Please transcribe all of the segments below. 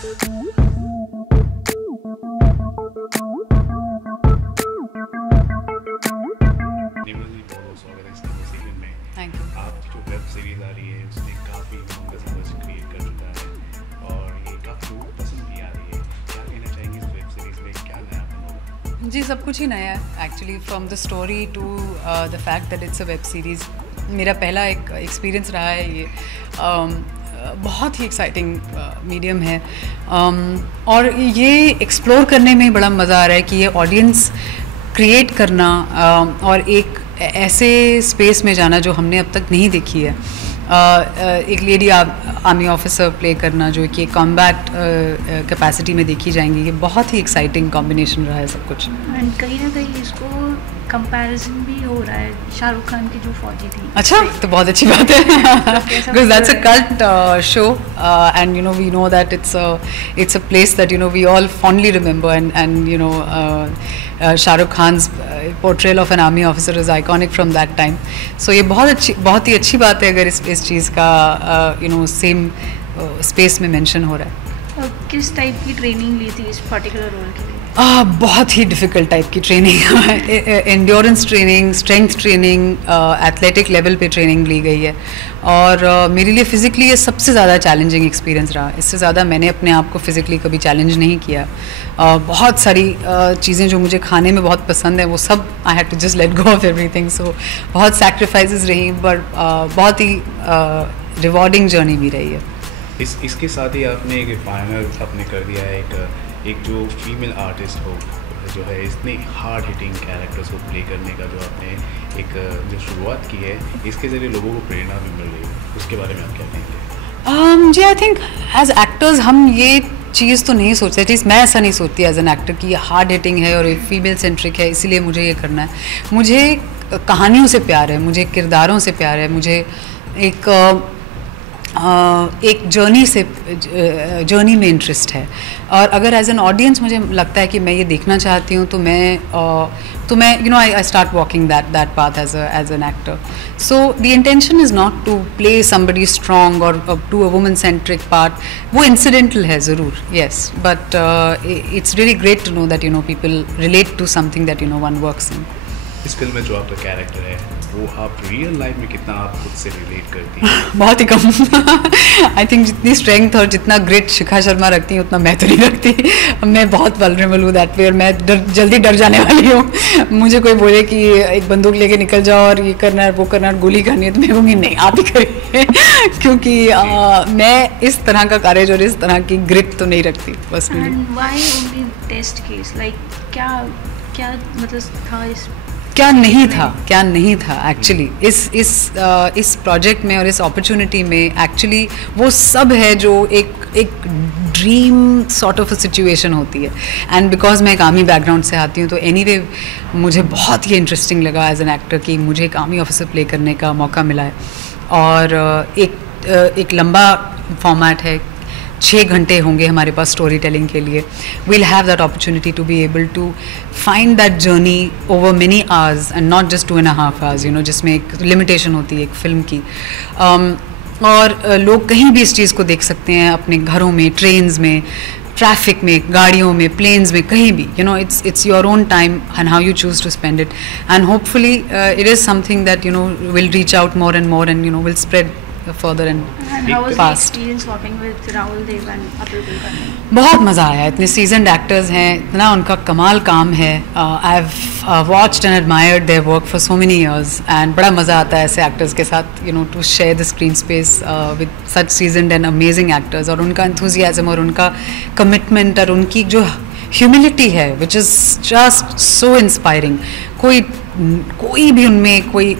Thank you. आप जो web series आ रही है उसने काफ़ी बज़ क्रिएट कर चुका है और ये काफ़ी लोगों को पसंद भी आ रही है। क्या कहना चाहेंगे इस वेब सीरीज़ में, क्या नया होगा? जी, सब कुछ ही नया है actually, from the story to the fact that it's a web series. मेरा पहला एक एक्सपीरियंस रहा है ये। बहुत ही एक्साइटिंग मीडियम है, और ये एक्सप्लोर करने में बड़ा मज़ा आ रहा है कि ये ऑडियंस क्रिएट करना और एक ऐसे स्पेस में जाना जो हमने अब तक नहीं देखी है। एक लेडी आर्मी ऑफिसर प्ले करना जो कि कॉम्बैट कैपेसिटी में देखी जाएंगी, ये बहुत ही एक्साइटिंग कॉम्बिनेशन रहा है सब कुछ। एंड कहीं ना कहीं इसको कंपैरिजन भी हो रहा है शाहरुख खान की जो फौजी थी। अच्छा, तो बहुत अच्छी बात है, because that's a cult show and you know we know that it's a place that you know we all fondly remember and you know Shahrukh Khan's portrayal of an army officer is iconic from that time. So ये बहुत ही अच्छी बात है अगर इस चीज़ का you know same space में mention हो रहा है। और किस टाइप की ट्रेनिंग ली थी इस पर्टिकुलर रोल के लिए? बहुत ही डिफ़िकल्ट टाइप की training, endurance training, strength training, athletic level पे ट्रेनिंग ली गई है। और मेरे लिए फ़िज़िकली ये सबसे ज़्यादा चैलेंजिंग एक्सपीरियंस रहा। इससे ज़्यादा मैंने अपने आप को फ़िज़िकली कभी चैलेंज नहीं किया। बहुत सारी चीज़ें जो मुझे खाने में बहुत पसंद है वो सब I had to just let go of everything. So बहुत सैक्रिफाइसेस रही, बट बहुत ही रिवॉर्डिंग जर्नी भी रही है। इसके साथ ही आपने एक फाइनल आपने कर दिया है, एक जो फीमेल आर्टिस्ट हो जो है इतने हार्ड हिटिंग कैरेक्टर्स को प्ले करने का जो आपने एक जो शुरुआत की है, इसके ज़रिए लोगों को प्रेरणा भी मिल रही है, उसके बारे में आप क्या कहेंगे? जी, आई थिंक एज एक्टर्स हम ये चीज़ तो नहीं सोचते, एटलीस्ट मैं ऐसा नहीं सोचती एज एन एक्टर कि ये हार्ड हिटिंग है और ये फीमेल सेंट्रिक है इसीलिए मुझे ये करना है। मुझे कहानियों से प्यार है, मुझे किरदारों से प्यार है, मुझे एक जर्नी में इंटरेस्ट है। और अगर एज एन ऑडियंस मुझे लगता है कि मैं ये देखना चाहती हूँ तो मैं you know I start walking that path as an actor. So the intention is not to play somebody strong और to a woman centric part. वो इंसिडेंटल है ज़रूर, yes, but it's really great to know that you know people relate to something that you know one works in. इस film में जो आपका character है वो आप रियल लाइफ में कितना आप खुद से रिलेट करती हैं? बहुत ही कम। आई थिंक जितनी स्ट्रेंथ और जितना ग्रिट शिखा शर्मा रखती हैं उतना मैं तो नहीं रखती। मैं बहुत वल्नरेबल हूँ दैट वे, और मैं जल्दी डर जाने वाली हूँ। मुझे कोई बोले कि एक बंदूक लेके निकल जाओ और ये करना है वो करना है गोली करनी है तो मैं कहूँगी नहीं आप ही करिए। क्योंकि मैं इस तरह का करेज और इस तरह की ग्रिट तो नहीं रखती बस। And why only test case, like क्या मतलब था इस क्या नहीं था एक्चुअली इस प्रोजेक्ट में और इस अपॉर्चुनिटी में। एक्चुअली वो सब है जो एक dream sort of a situation होती है। एंड बिकॉज मैं एक आर्मी बैकग्राउंड से आती हूँ तो एनीवे मुझे बहुत ही इंटरेस्टिंग लगा एज एन एक्टर कि मुझे एक आर्मी ऑफिसर प्ले करने का मौका मिला है। और एक लंबा फॉर्मेट है, 6 घंटे होंगे हमारे पास स्टोरी टेलिंग के लिए। We'll have that opportunity to be able to find that journey over many hours and not just 2.5 hours, you know, जिसमें एक लिमिटेशन होती है एक फिल्म की। और लोग कहीं भी इस चीज़ को देख सकते हैं, अपने घरों में, ट्रेन्स में, ट्रैफिक में, गाड़ियों में, प्लेन्स में, कहीं भी, you know, it's your own time and how you choose to spend it. And hopefully it is something that you know will reach out more and you know will spread further and how was the fast. experience working with Rahul Dev and Atul Kulkarni? बहुत मज़ा आया। इतने seasoned actors हैं, इतना उनका कमाल काम है। I have watched and admired their work for so many years and बड़ा मज़ा आता है ऐसे एक्टर्स के साथ, you know, to share the screen space with such seasoned and amazing actors. और उनका एंथुजियाज्म और उनका कमिटमेंट और उनकी जो ह्यूमिलिटी है which is just so inspiring. कोई भी उनमें कोई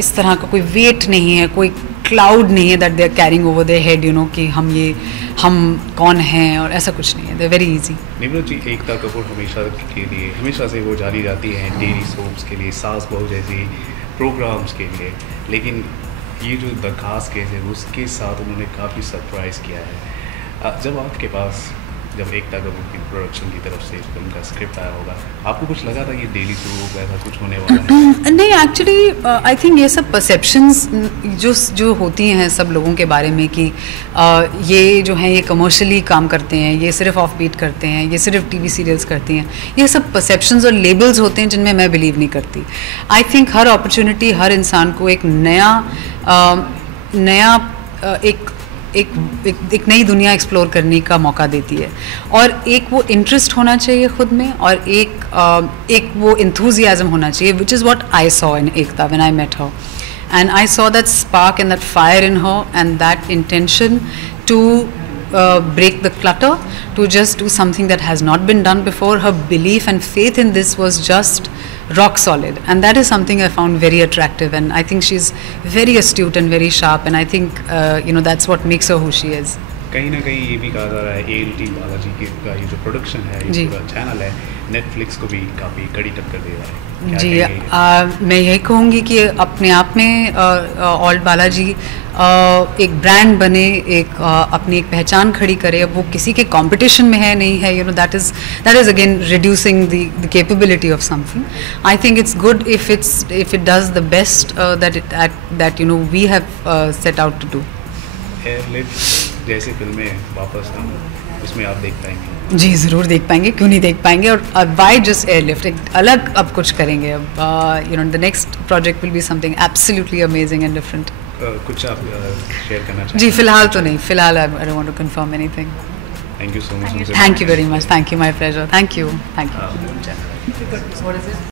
इस तरह का कोई वेट नहीं है, कोई क्लाउड नहीं है that they are carrying over their head, you know, कि हम कौन हैं, और ऐसा कुछ नहीं है। They very easy. Nimrat ji, Ekta Kapoor हमेशा से वो जानी जाती हैं डेली सोप्स के लिए, सास बहू जैसी प्रोग्राम्स के लिए, लेकिन ये जो दरखास्त केस है उसके साथ उन्होंने काफ़ी सरप्राइज़ किया है। जब आपके पास जब एकता कपूर की प्रोडक्शन की तरफ से इस फिल्म का स्क्रिप्ट आया होगा, आपको कुछ लगा था ये डेली शुरू ऐसा कुछ होने वाला है? नहीं, एक्चुअली आई थिंक ये सब परसेप्शंस जो होती हैं सब लोगों के बारे में कि ये जो हैं ये कमर्शियली काम करते हैं, ये सिर्फ ऑफ बीट करते हैं, ये सिर्फ टीवी सीरियल्स करती हैं, ये सब परसेप्शंस और लेबल्स होते हैं जिनमें मैं बिलीव नहीं करती। आई थिंक हर अपॉर्चुनिटी हर इंसान को एक नया एक नई दुनिया एक्सप्लोर करने का मौका देती है, और एक वो इंटरेस्ट होना चाहिए खुद में, और एक वो इंथुजियाज्म होना चाहिए, which is what I saw in Ekta when I met her, and I saw that spark and that fire in her and that intention to break the clutter, to just do something that has not been done before. Her belief and faith in this was just rock solid, and that is something I found very attractive, and I think she's very astute and very sharp, and I think that's what makes her who she is. कहीं ना कहीं ये भी कहा जा रहा है ALT Balaji का ये जो प्रोडक्शन है, ये पूरा चैनल है, नेटफ्लिक्स को भी काफ़ी कड़ी टक्कर दे रहा है। जी, मैं यही कहूँगी कि अपने आप में ऑल्ट बालाजी एक ब्रांड बने, एक अपनी एक पहचान खड़ी करे। अब वो किसी के कंपटीशन में है नहीं है, that is again reducing the capability of something. I think it's good if it does the best that we have set out to do. Airlift जैसी फिल्में वापस आऊँ, उसमें आप देख पाएंगे? जी ज़रूर देख पाएंगे, क्यों नहीं देख पाएंगे। और वाई जस्ट एयरलिफ्ट, एक अलग अब कुछ करेंगे। अब the next project will be something absolutely amazing and different. कुछ आप शेयर करना चाहेंगे? जी फिलहाल तो नहीं, फिलहाल I don't want to confirm anything. Thank you so much. Thank you very much, thank you, my pleasure, thank you.